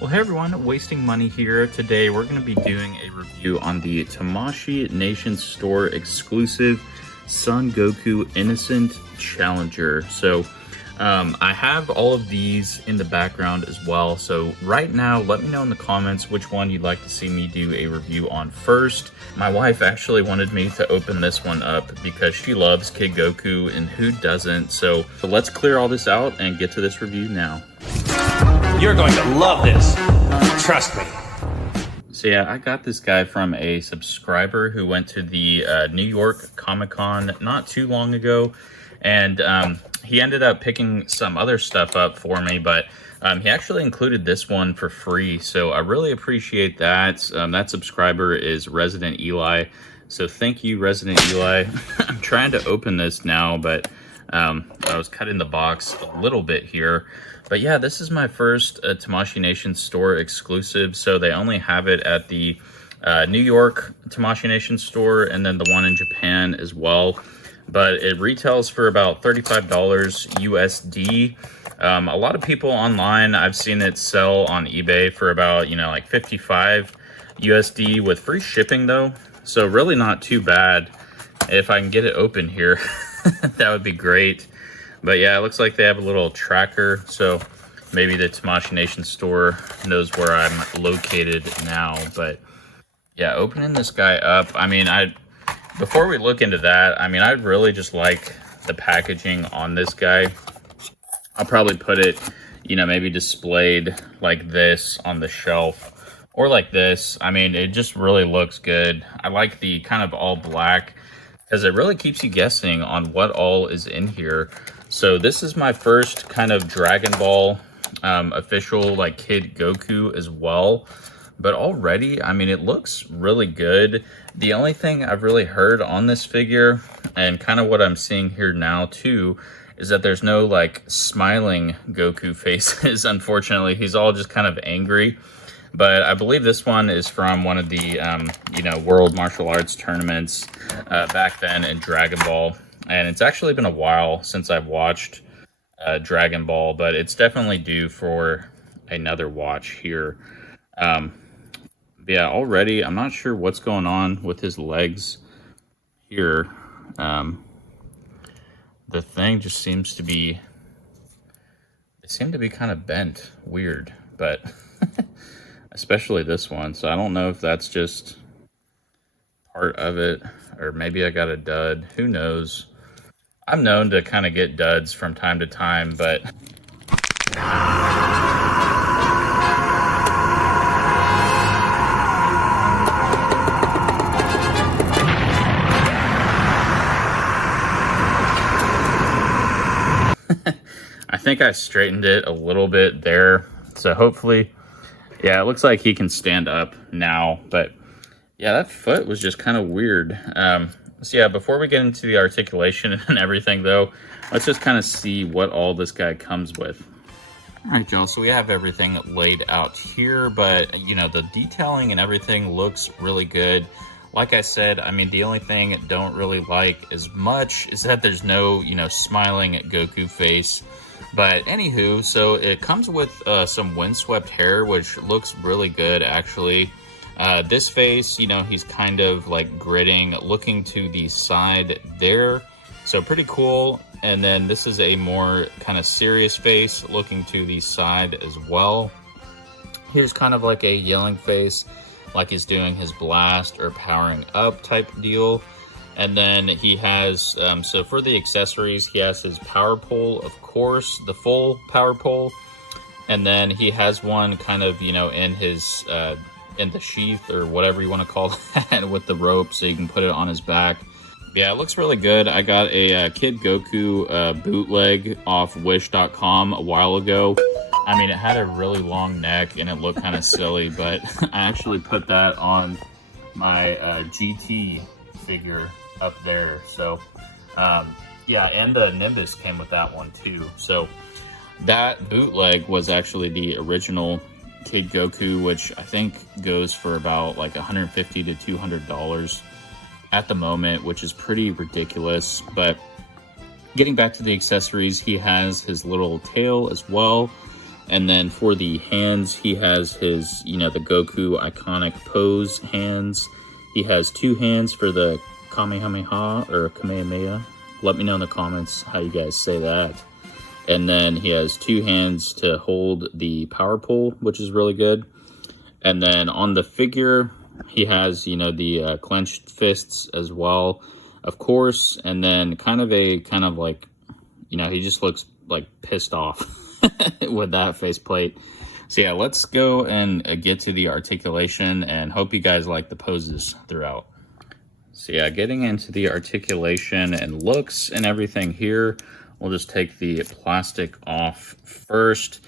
Well, hey everyone, Wasting Money here. Today we're going to be doing a review on the Tamashii Nations Store Exclusive Son Goku Innocent Challenger. So I have all of these in the background as well. So right now, let me know in the comments which one you'd like to see me do a review on first. My wife actually wanted me to open this one up because she loves Kid Goku, and who doesn't? So let's clear all this out and get to this review now. You're going to love this. Trust me. So yeah, I got this guy from a subscriber who went to the New York Comic-Con not too long ago. And he ended up picking some other stuff up for me, but he actually included this one for free. So I really appreciate that. That subscriber is Resident Eli. So thank you, Resident Eli. I'm trying to open this now, but I was cutting the box a little bit here. But yeah, this is my first Tamashii Nations Store exclusive. So they only have it at the New York Tamashii Nations Store and then the one in Japan as well. But it retails for about $35 USD. A lot of people online, I've seen it sell on eBay for about, like 55 USD with free shipping though. So really not too bad. If I can get it open here, that would be great. But yeah, it looks like they have a little tracker, so maybe the Tamashii Nation store knows where I'm located now. But yeah, opening this guy up, I mean, before we look into that, I mean, I really just like the packaging on this guy. I'll probably put it, maybe displayed like this on the shelf or like this. I mean, it just really looks good. I like the kind of all black because it really keeps you guessing on what all is in here. So this is my first kind of Dragon Ball official like Kid Goku as well. But already, I mean, it looks really good. The only thing I've really heard on this figure, and kind of what I'm seeing here now too, is that there's no like smiling Goku faces. Unfortunately, he's all just kind of angry. But I believe this one is from one of the, World Martial Arts tournaments back then in Dragon Ball. And it's actually been a while since I've watched Dragon Ball, but it's definitely due for another watch here. Yeah, already, I'm not sure what's going on with his legs here. The thing just seems to be, they seem to be kind of bent, weird, but especially this one. So I don't know if that's just part of it, or maybe I got a dud, who knows. I'm known to kind of get duds from time to time, but I think I straightened it a little bit there. So hopefully, yeah, it looks like he can stand up now, but yeah, that foot was just kind of weird. So yeah, before we get into the articulation and everything though, let's just kind of see what all this guy comes with. All right, y'all, so we have everything laid out here, but the detailing and everything looks really good. Like I said, I mean, the only thing I don't really like as much is that there's no, smiling Goku face. But anywho, so it comes with some windswept hair, which looks really good actually. This face, he's kind of like gritting, looking to the side there. So pretty cool. And then this is a more kind of serious face, looking to the side as well. Here's kind of like a yelling face, like he's doing his blast or powering up type deal. And then he has, so for the accessories, he has his power pole, of course, the full power pole. And then he has one kind of, in his, in the sheath or whatever you want to call that with the rope, so you can put it on his back. Yeah, it looks really good. I got a Kid Goku bootleg off wish.com a while ago. I mean, it had a really long neck and it looked kind of silly, but I actually put that on my GT figure up there. So yeah, and the Nimbus came with that one too. So that bootleg was actually the original Kid Goku, which I think goes for about like $150 to $200 at the moment, which is pretty ridiculous. But getting back to the accessories, he has his little tail as well, And then for the hands, he has his, you know, the Goku iconic pose hands. He has 2 hands for the Kamehameha or Kamehameha. Let me know in the comments how you guys say that. And then he has 2 hands to hold the power pole, which is really good. And then on the figure, he has, you know, the clenched fists as well, of course. And then kind of like, you know, he just looks like pissed off with that faceplate. So yeah, let's go and get to the articulation, and hope you guys like the poses throughout. So yeah, getting into the articulation and looks and everything here, we'll just take the plastic off first.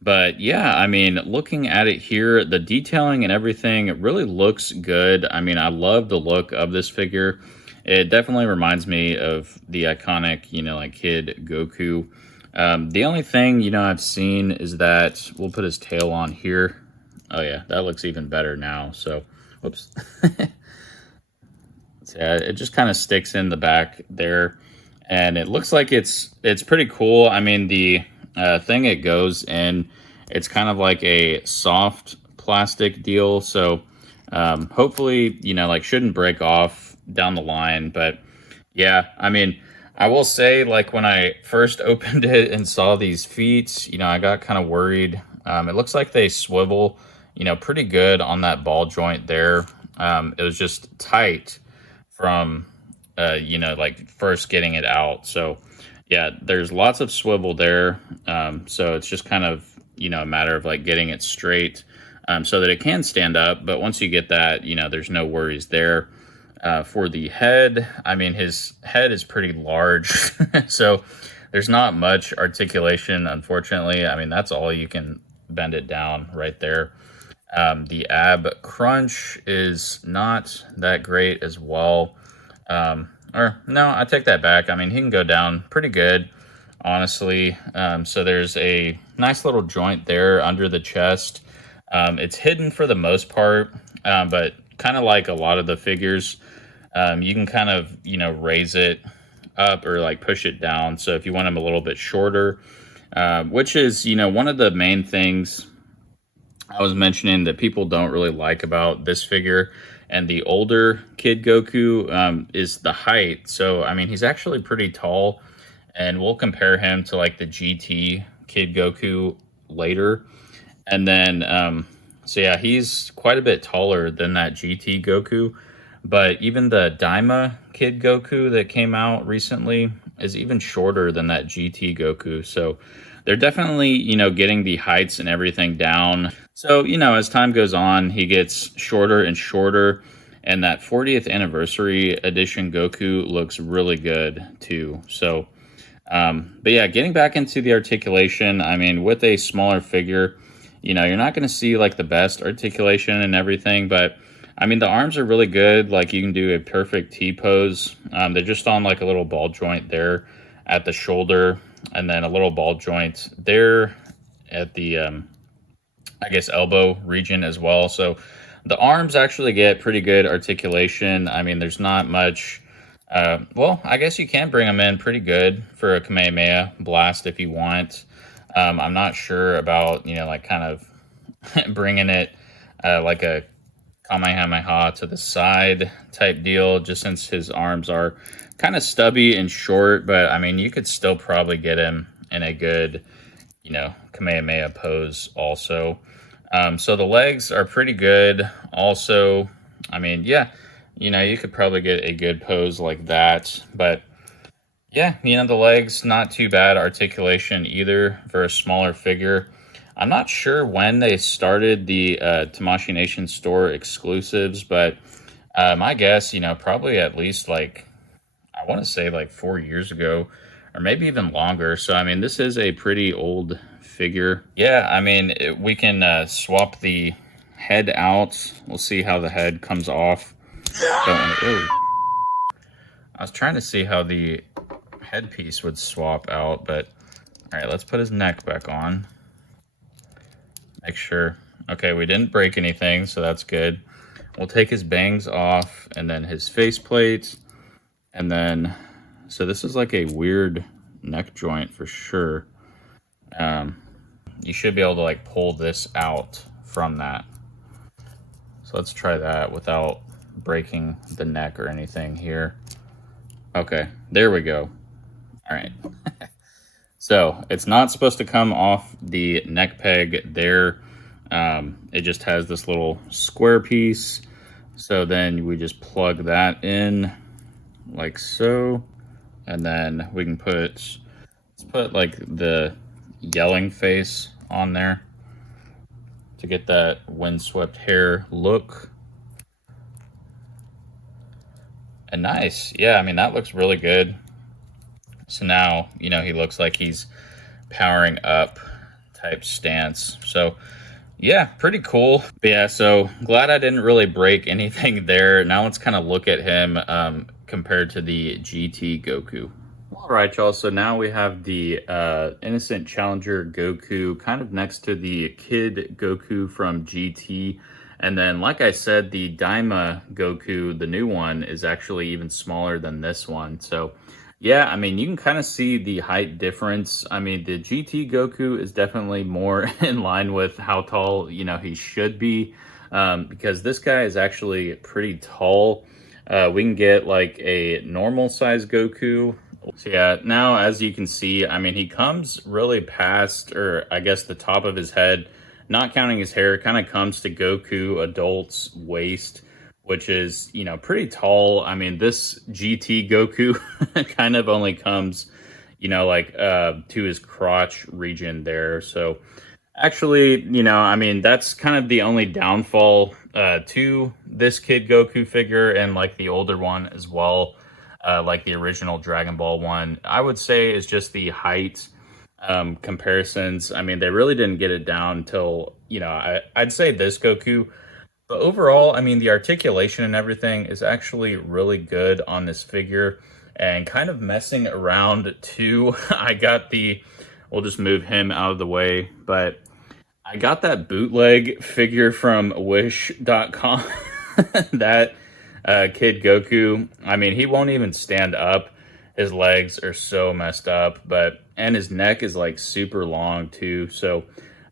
But yeah, I mean, looking at it here, the detailing and everything, it really looks good. I mean, I love the look of this figure. It definitely reminds me of the iconic, you know, like Kid Goku. The only thing, you know, I've seen is that we'll put his tail on here. Oh yeah, that looks even better now. So, whoops. So, yeah, it just kind of sticks in the back there, and it looks like it's pretty cool. I mean, the thing it goes in, it's kind of like a soft plastic deal. So, hopefully, you know, like shouldn't break off down the line. But yeah, I mean, I will say, like, when I first opened it and saw these feet, you know, I got kind of worried. It looks like they swivel, you know, pretty good on that ball joint there. It was just tight from, you know, like first getting it out. So yeah, there's lots of swivel there. So it's just kind of, you know, a matter of like getting it straight, so that it can stand up. But once you get that, you know, there's no worries there. For the head, I mean, his head is pretty large, so there's not much articulation, unfortunately. I mean, that's all you can bend it down right there. The ab crunch is not that great as well. Or no, I take that back. I mean, he can go down pretty good, honestly. So there's a nice little joint there under the chest. It's hidden for the most part, but kind of like a lot of the figures, you can kind of, you know, raise it up or like push it down. So if you want him a little bit shorter, which is, you know, one of the main things I was mentioning that people don't really like about this figure and the older Kid Goku, is the height. So, I mean, he's actually pretty tall, and we'll compare him to like the GT Kid Goku later. And then, so yeah, he's quite a bit taller than that GT Goku. But even the Daima Kid Goku that came out recently is even shorter than that GT Goku. So they're definitely, you know, getting the heights and everything down. So, you know, as time goes on, he gets shorter and shorter. And that 40th anniversary edition Goku looks really good too. So, but yeah, getting back into the articulation, I mean, with a smaller figure, you know, you're not going to see like the best articulation and everything, but I mean, the arms are really good. Like, you can do a perfect T-pose. They're just on like a little ball joint there at the shoulder, and then a little ball joint there at the, I guess, elbow region as well. So the arms actually get pretty good articulation. I mean, there's not much. Well, I guess you can bring them in pretty good for a Kamehameha blast if you want. I'm not sure about, you know, like kind of bringing it like a Kamehameha to the side type deal, just since his arms are kind of stubby and short. But I mean, you could still probably get him in a good, you know, Kamehameha pose also. So the legs are pretty good also. I mean, yeah, you know, you could probably get a good pose like that. But yeah, you know, the legs, not too bad articulation either for a smaller figure. I'm not sure when they started the Tamashii Nations Store Exclusives, but my guess, you know, probably at least like, I want to say like 4 years ago, or maybe even longer. So, I mean, this is a pretty old figure. Yeah, I mean, we can swap the head out. We'll see how the head comes off. I was trying to see how the headpiece would swap out, but all right, let's put his neck back on. Make sure. Okay, we didn't break anything, so that's good. We'll take his bangs off, and then his faceplate, and then, so this is like a weird neck joint for sure. you should be able to like pull this out from that. So let's try that without breaking the neck or anything here. Okay, there we go. All right. So it's not supposed to come off the neck peg there. It just has this little square piece. So then we just plug that in like so. And then we can let's put like the yelling face on there to get that windswept hair look. And nice. Yeah, I mean, that looks really good. So now, you know, he looks like he's powering up type stance. So yeah, pretty cool. But yeah, so glad I didn't really break anything there. Now let's kind of look at him compared to the GT Goku. All right, y'all, so now we have the Innocent Challenger Goku kind of next to the Kid Goku from GT. And then, like I said, the Daima Goku, the new one, is actually even smaller than this one. So, yeah, I mean, you can kind of see the height difference. I mean, the GT Goku is definitely more in line with how tall, you know, he should be. Because this guy is actually pretty tall. We can get like a normal size Goku. So yeah, now as you can see, I mean, he comes really past, or I guess the top of his head, not counting his hair, kind of comes to Goku adult's waist, which is, you know, pretty tall. I mean, this GT Goku kind of only comes, you know, like to his crotch region there. So actually, you know, I mean, that's kind of the only downfall to this Kid Goku figure, and like the older one as well. Like the original Dragon Ball one, I would say is just the height comparisons. I mean, they really didn't get it down until, you know, I'd say this Goku. But overall, I mean, the articulation and everything is actually really good on this figure. And kind of messing around too, I got we'll just move him out of the way, but I got that bootleg figure from wish.com. That Kid Goku, I mean, he won't even stand up. His legs are so messed up, and his neck is like super long too. So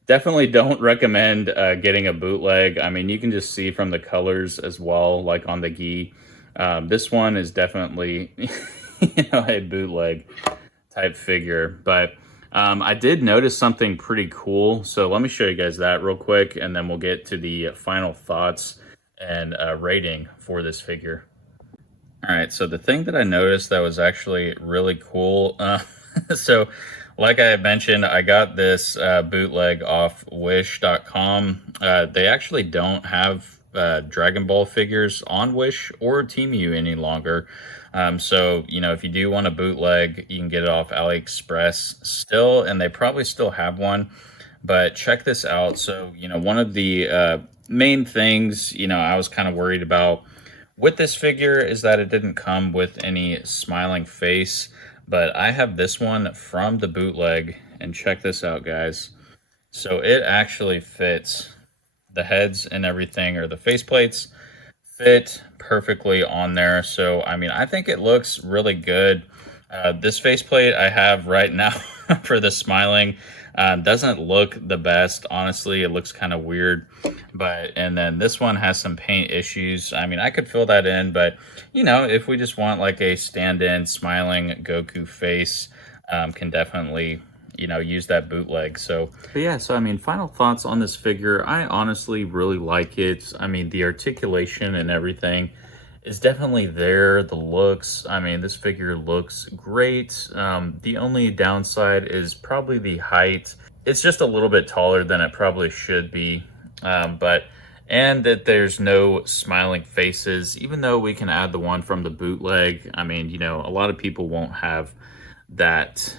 definitely don't recommend getting a bootleg. I mean, you can just see from the colors as well, like on the gi. This one is definitely, you know, a bootleg type figure. But I did notice something pretty cool. So let me show you guys that real quick, and then we'll get to the final thoughts and rating for this figure. All right, so the thing that I noticed that was actually really cool, so like I mentioned, I got this bootleg off wish.com. They actually don't have Dragon Ball figures on Wish or Temu any longer. So, you know, if you do want a bootleg, you can get it off AliExpress still, and they probably still have one. But check this out. So, you know, one of the main things, you know, I was kind of worried about with this figure is that it didn't come with any smiling face. But I have this one from the bootleg, and check this out, guys. So it actually fits. The heads and everything, or the faceplates, fit perfectly on there. So, I mean, I think it looks really good. This faceplate I have right now for the smiling doesn't look the best. Honestly, it looks kind of weird. And then this one has some paint issues. I mean, I could fill that in, but you know, if we just want like a stand-in smiling Goku face, can definitely, you know, use that bootleg. So, but yeah, so I mean, final thoughts on this figure. I honestly really like it. I mean, the articulation and everything is definitely there. The looks, I mean, this figure looks great. The only downside is probably the height. It's just a little bit taller than it probably should be. And that there's no smiling faces, even though we can add the one from the bootleg. I mean, you know, a lot of people won't have that,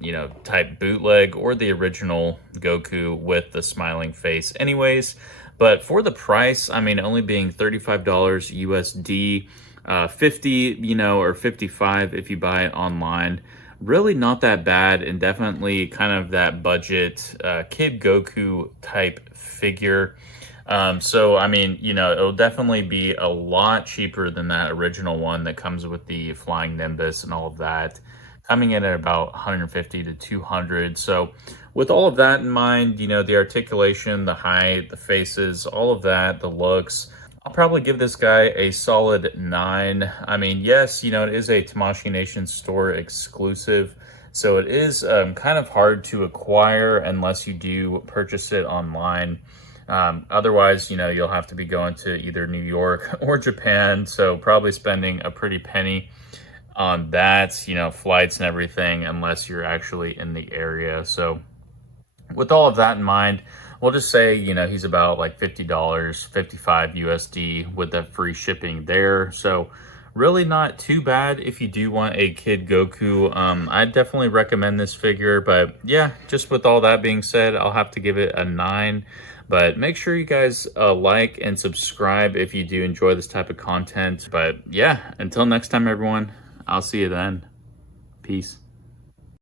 you know, type bootleg or the original Goku with the smiling face anyways. But for the price, I mean, only being $35 USD, 50, you know, or 55 if you buy it online, really not that bad, and definitely kind of that budget Kid Goku type figure. So, I mean, you know, it'll definitely be a lot cheaper than that original one that comes with the Flying Nimbus and all of that, coming in at about 150 to 200. So with all of that in mind, you know, the articulation, the height, the faces, all of that, the looks, I'll probably give this guy a solid 9. I mean, yes, you know, it is a Tamashii Nations Store exclusive, so it is kind of hard to acquire unless you do purchase it online. Otherwise, you know, you'll have to be going to either New York or Japan, so probably spending a pretty penny on that, you know, flights and everything, unless you're actually in the area. So with all of that in mind, we'll just say, you know, he's about like $50, 55 USD with the free shipping there. So really not too bad if you do want a Kid Goku. I definitely recommend this figure, but yeah, just with all that being said, I'll have to give it a 9. But make sure you guys like and subscribe if you do enjoy this type of content. But yeah, until next time, everyone, I'll see you then. Peace.